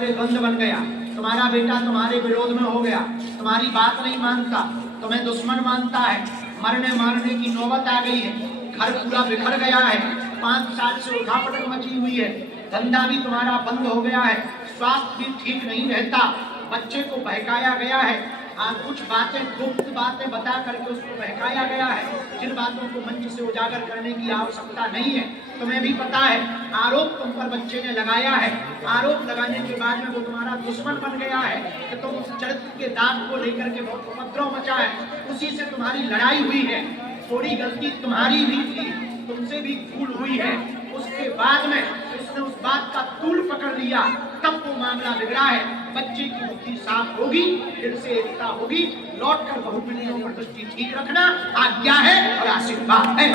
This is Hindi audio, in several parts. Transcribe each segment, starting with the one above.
तुम्हारे द्वंद बन गया, तुम्हारा बेटा तुम्हारे विरोध में हो गया, तुम्हारी बात नहीं मानता, तुम्हें दुश्मन मानता है, मरने मारने की नौबत आ गई है, घर पूरा बिखर गया है, 5 साल से उठापटक मची हुई है, धंधा भी तुम्हारा बंद हो गया है, स्वास्थ्य भी ठीक नहीं रहता, बच्चे को बहकाया गया है, कुछ बातें गुप्त बातें बता करके उसको बहकाया गया है, जिन बातों को मंच से उजागर करने की आवश्यकता नहीं है। तुम्हें भी पता है आरोप तुम पर बच्चे ने लगाया है, आरोप लगाने के बाद में वो तुम्हारा दुश्मन बन गया है कि तुम उस चरित्र के दाग को लेकर के बहुत उपद्रव मचा है, उसी से तुम्हारी लड़ाई हुई है, थोड़ी गलती तुम्हारी भी थी, तुमसे भी भूल हुई है, उसके बाद में उसने उस बात का तूल पकड़ लिया, तब वो मामला बिगड़ा है। बच्चे की बुद्धि साफ होगी, फिर से एकता होगी, लौट कर बहुपीढ़ियों पर दृष्टि ठीक रखना आज्ञा है और आशीर्वाद है।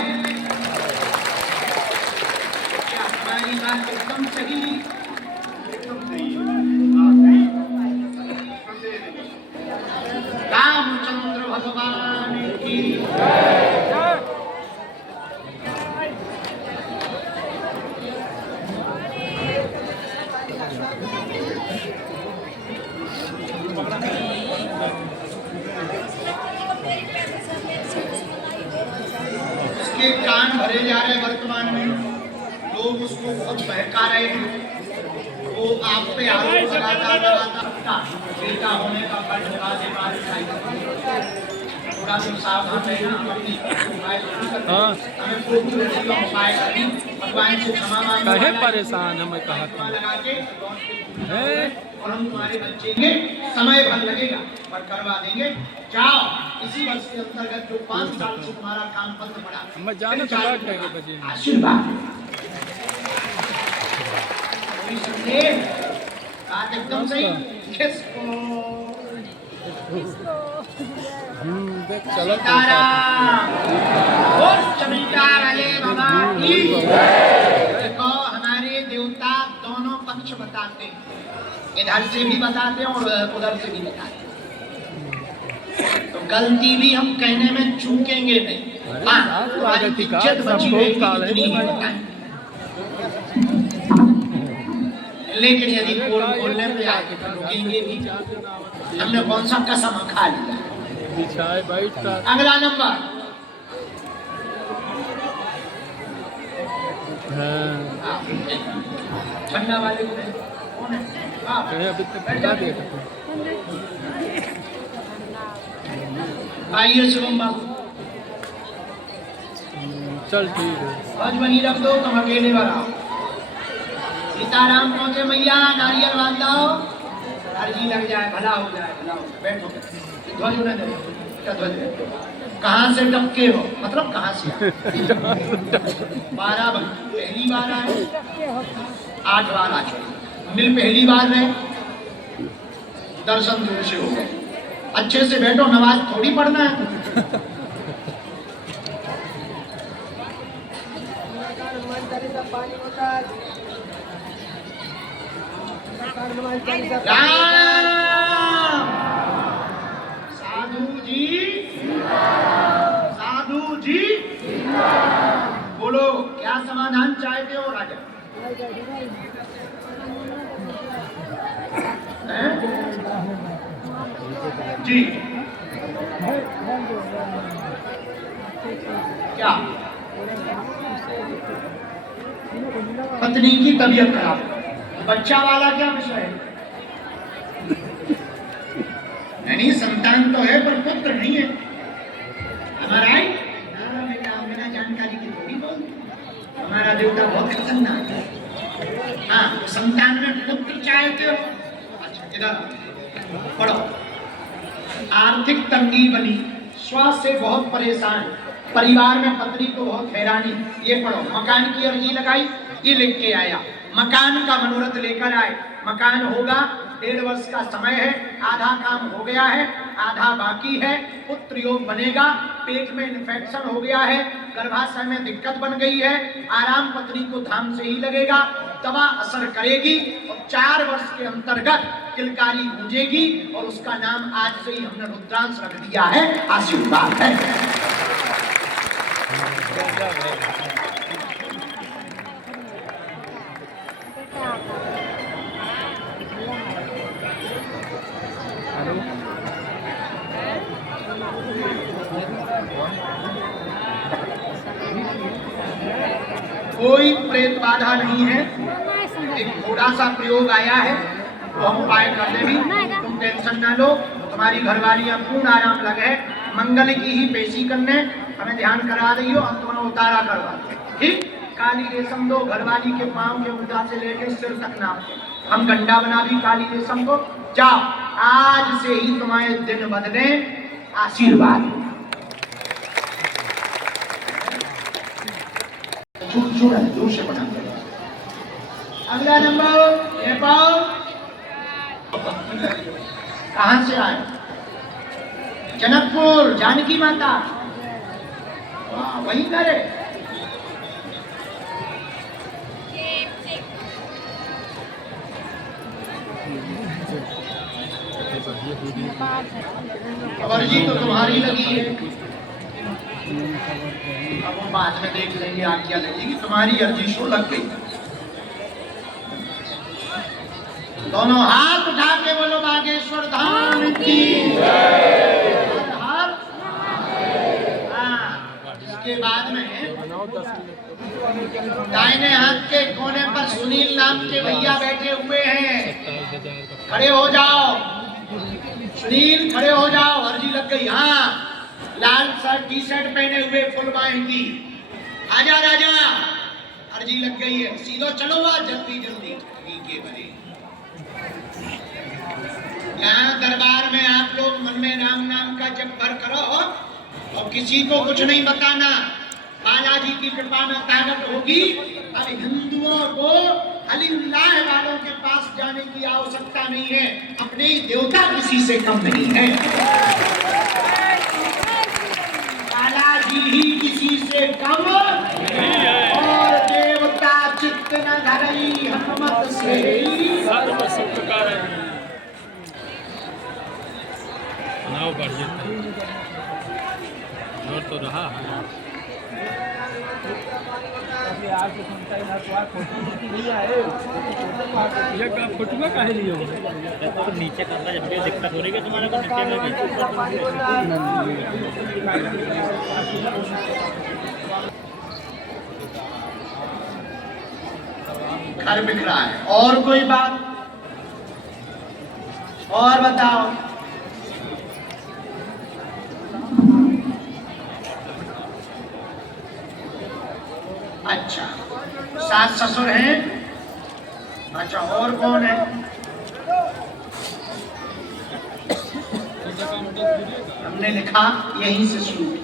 क्या हमारी बात एकदम सही? रामचंद्र भगवान की उसके कान भरे जा रहे वर्तमान में, लोग उसको बहुत बहका रहे हैं, वो आप पे आरोप लगाता बेटा होने का फर्ज निभा दे पाए, थोड़ा सा सावधान रहना, भगवान से क्षमा मांगना, परेशान हमें कहा लगा के और हम तुम्हारे बच्चे के समय भर लगेगा पर करवा देंगे। जाओ, इसी वर्ष के अंतर्गत जो 5 साल से तुम्हारा काम बंद पड़ा, मैं जाने के बाद कहेंगे बजे आशीर्वाद बात एकदम सही। किसको चलो देखो, हमारे देवता दोनों पक्ष बताते हैं, इधर से भी बताते हैं और उधर से भी बताते हैं, तो गलती भी हम कहने में चूकेंगे नहीं। हाँ, तुम्हारी इज्जत बची रहेगी, इतनी ही बताएं। लेकिन यदि पोल खोलने पे आके तो रुकेंगे भी, हमने कौन सा कसम खा लिया। अगला नंबर ठंडा वाले कौन है? आइए शुभम बाबू, चल ठीक है, आज वहीं रख दो, तुम अकेले वाला सीताराम पहुंचे मैया, नारियल बांध दो, अर्जी लग जाए, भला हो जाए, भला हो जाए। बैठो, ध्वज उन्हें दे, क्या ध्वज है? कहाँ से टपके हो, मतलब कहाँ से? 12 पहली बार आए, 8 बार आ चुके, मिल पहली बार रहे, दर्शन दूर से हो गए। अच्छे से बैठो, नमाज थोड़ी पढ़ना है। साधु जी, साधु जी, बोलो क्या समाधान चाहते हो राजा? जी क्या? पत्नी की तबीयत खराब, बच्चा वाला क्या विषय है? नहीं, संतान तो है पर पुत्र नहीं है। हमारा बिना जानकारी की थोड़ी बोल, हमारा देवता बहुत खतरनाक है। हाँ, तो संतान में पुत्र चाहते हो? अच्छा, इधर पढ़ो। आर्थिक तंगी बनी, स्वास्थ्य से बहुत परेशान, परिवार में पत्नी को बहुत हैरानी, ये पढ़ो। मकान की अर्जी लगाई, ये लिख के आया, मकान का मनोरथ लेकर आए, मकान होगा, 1.5 वर्ष का समय है, आधा काम हो गया है, आधा बाकी है, पुत्र योग बनेगा, पेट में इन्फेक्शन हो गया है, गर्भाशय में दिक्कत बन गई है, आराम पत्नी को धाम से ही लगेगा, दवा असर करेगी और 4 वर्ष के अंतर्गत किलकारी गूंजेगी और उसका नाम आज से ही हमने रुद्रांश रख दिया है, आशीर्वाद है। बाधा नहीं है। एक थोड़ा सा प्रयोग आया है, तो हम उपाय कर दे भी, तुम टेंशन ना लो। तुम्हारी घरवाली अब पूर्ण आराम लगे, मंगल की ही पेशी करने हमें ध्यान करा दियो, हम तुम्हें उतारा करवा ठीक। काली रेशम दो, घरवाली के पांव के ऊर्जा से लेकर सिर तक नाप हम गंडा बना दी काली रेशम को। जाओ, आज से ही तुम्हारे दिन बदले, आशीर्वाद। दूर से बना। अगला नंबर नेपाल। कहां से आए? जनकपुर, जानकी माता। वाह, वही करे। अर्जी तो तुम्हारी लगी है, अब वो बाद में देख लेंगे आज्ञा लगेगी। तुम्हारी अर्जी शो लग गई। दोनों हाथ उठा के बोलो बागेश्वर धाम की हाथ। इसके बाद में दाहिने हाथ के कोने पर सुनील नाम के भैया बैठे हुए हैं, खड़े हो जाओ। सुनील खड़े हो जाओ, अर्जी लग गई। हाँ, लाल शर्ट टी शर्ट पहने हुए फुल बाहेंगी, आजा राजा, अर्जी लग गई है। सीधो चलो वहां, जल्दी जल्दी के बने। यहाँ दरबार में आप लोग मन में राम नाम का जप भर करो और किसी को कुछ नहीं बताना। बालाजी की कृपा में ताकत होगी। अब हिंदुओं को अल्लाह वालों के पास जाने की आवश्यकता नहीं है, अपने देवता किसी से कम नहीं है। बालाजी ही किसी से कम और देवता चित्त न धरई हनुमत से सर्व सुख करई। नाव बढ़िया और तो रहा है। फोटो काहे लिए हो? नीचे करना जब दिक्कत हो रही है तुम्हारे को नीचे में घर बिक रहा है। और कोई बात और बताओ। अच्छा, सास ससुर हैं। अच्छा, और कौन है? हमने लिखा यहीं से शुरू की।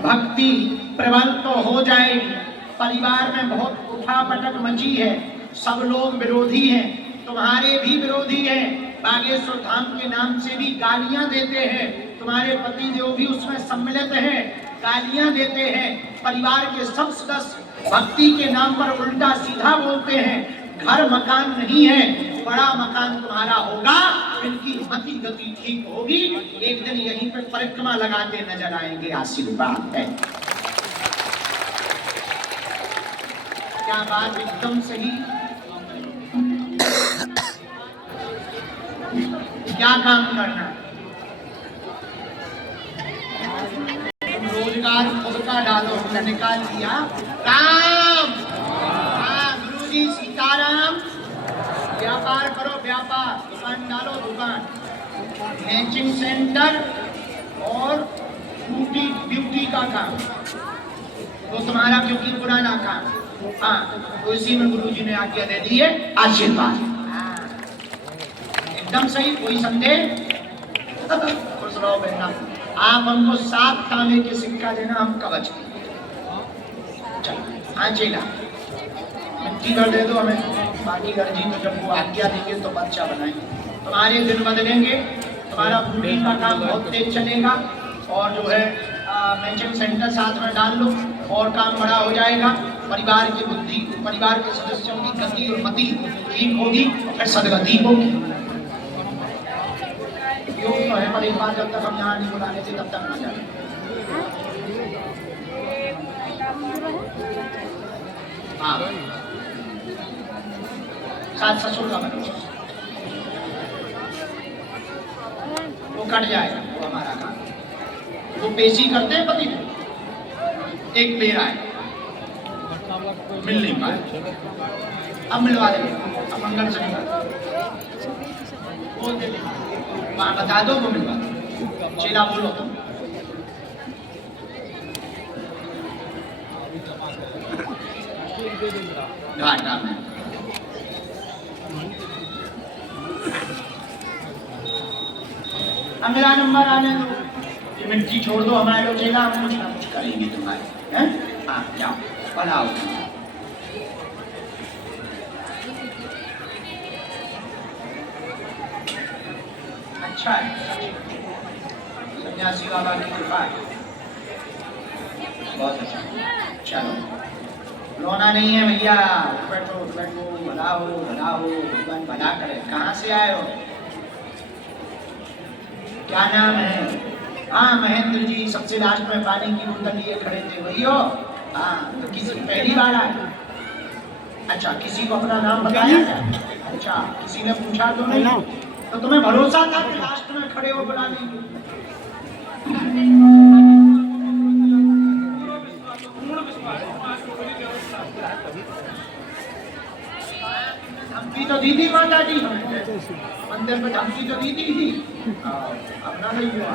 भक्ति प्रबल तो हो जाएगी। परिवार में बहुत उठापटक मची है, सब लोग विरोधी हैं, तुम्हारे भी विरोधी हैं। बागेश्वर धाम के नाम से भी गालियां देते हैं, तुम्हारे पति देव भी उसमें सम्मिलित हैं, गालियां देते हैं। परिवार के सब सदस्य भक्ति के नाम पर उल्टा सीधा बोलते हैं। घर मकान नहीं है, बड़ा मकान तुम्हारा होगा, इनकी मति गति ठीक होगी, एक दिन यहीं पे परिक्रमा लगाते नजर आएंगे। आशीर्वाद है। क्या बात एकदम सही। क्या काम करना? रोजगार खुद का डालो, हमने निकाल दिया। राम, हाँ गुरुजी, सीताराम। व्यापार करो, व्यापार, दुकान डालो, दुकान, मैचिंग सेंटर और ब्यूटी का काम तो तुम्हारा, क्योंकि पुराना काम। हाँ, तो इसी में गुरुजी ने आज्ञा दे दी है। आशीर्वाद एकदम सही, कोई संदेह? खुश रहो बेटा। आप हमको 7 तांबे के सिक्का देना, हम कवच। चलो, हाँ चेला, मिट्टी कर दे दो हमें। बाकी गर्जी तो जब वो आज्ञा देंगे तो बच्चा बनाएंगे। तुम्हारे दिन बदलेंगे, तुम्हारा ब्यूटी का काम बहुत तेज चलेगा और जो है मैचिंग सेंटर साथ में डाल लो और काम बड़ा हो जाएगा। परिवार की बुद्धि, परिवार के सदस्यों की गति और मति ठीक होगी और फिर सदगति होगी। योग तो है, पर एक बार जब तक हम यहाँ नहीं बुला लेते तब तक ना जाए। हाँ, सास ससुर का बनो, वो कट जाएगा, वो हमारा काम। तो पेशी करते हैं पति को, एक मेरा है। मिल नहीं पाए, अब मिलवा देंगे, अब मंगल शनिवार बोल देते, वहाँ बता दो वो मिलवा दो, चेला बोलो तुम। घाटा में अब मेरा नंबर आने दो, ये मिट्टी छोड़ दो, हमारे लोग चेला हम कुछ ना कुछ करेंगे तुम्हारे, हैं? हाँ जाओ पढ़ाओ। अच्छा है, सन्यासी बाबा की कृपा है, बहुत अच्छा। चलो रोना नहीं है भैया, बैठो बैठो, भला हो भगवान भला करे। कहाँ से आए हो, क्या नाम है? हाँ महेंद्र जी, सबसे लास्ट में पानी की बोतल लिए खड़े थे, वही हो? हाँ, तो किसी पहली बार आए? अच्छा, किसी को अपना नाम बताया? अच्छा, किसी ने पूछा तो नहीं? तो तुम्हें भरोसा था कि लास्ट में खड़े हो बुलाने की? धमकी तो दी थी माता जी, मंदिर में धमकी तो दी थी, अपना नहीं हुआ।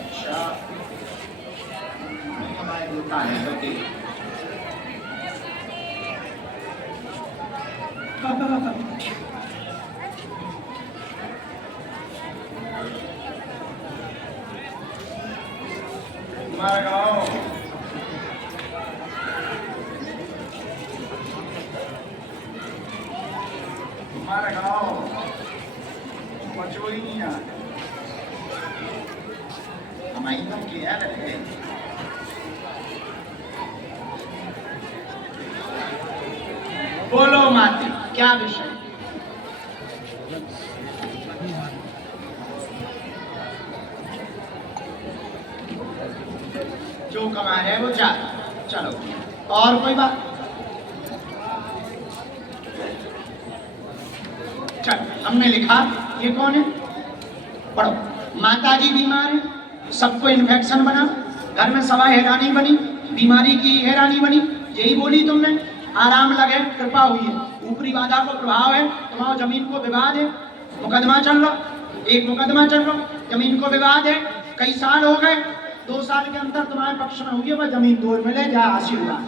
अच्छा, हमारे होता है तो हमारा गाँव बचो ही नहीं यार, हमारी तो क्या रहे। बोलो माते, क्या विषय? जो कमा रहे वो जा, चलो और कोई बात? चल, हमने लिखा, ये कौन है? पढ़ो। माताजी बीमार है, सबको इन्फेक्शन बना, घर में सवा हैरानी बनी, बीमारी की हैरानी बनी, यही बोली तुमने। आराम लगे, कृपा हुई है, ऊपरी बाधा को प्रभाव है, तुम्हारा जमीन को विवाद है, मुकदमा चल रहा, एक मुकदमा चल रहा, जमीन को विवाद है, कई साल हो गए, 2 साल के अंदर तुम्हारे पक्ष में होगी वह जमीन, 2 मिले जा आशीर्वाद।